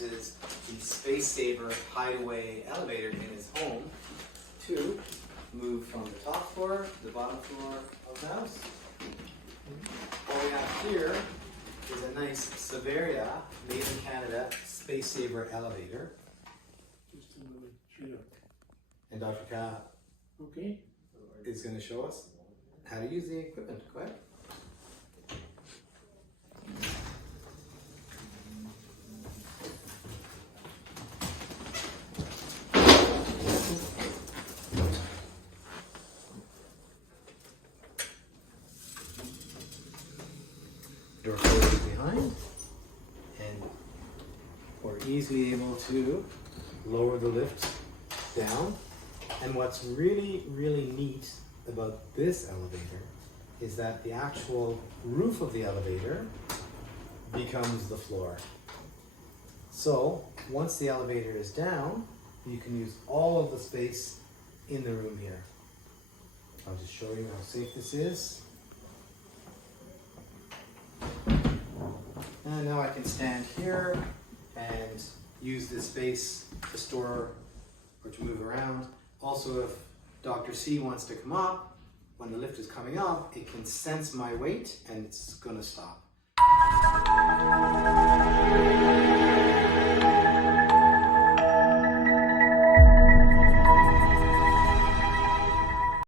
uses the Space Saver Hideaway elevator in his home to move from the top floor to the bottom floor of the house. What we have here is a nice Severia, made in Canada, Space Saver elevator. Just a little chair. And Dr. Ka Okay. is going to show us how to use the equipment. Go ahead. Door closes behind, and we're easily able to lower the lift down. And what's really, really neat about this elevator is that the actual roof of the elevator becomes the floor. So once the elevator is down, you can use all of the space in the room here. I'll just show you how safe this is. And now I can stand here and use this space to store or to move around. Also, if Dr. C wants to come up, when the lift is coming up, it can sense my weight and it's going to stop.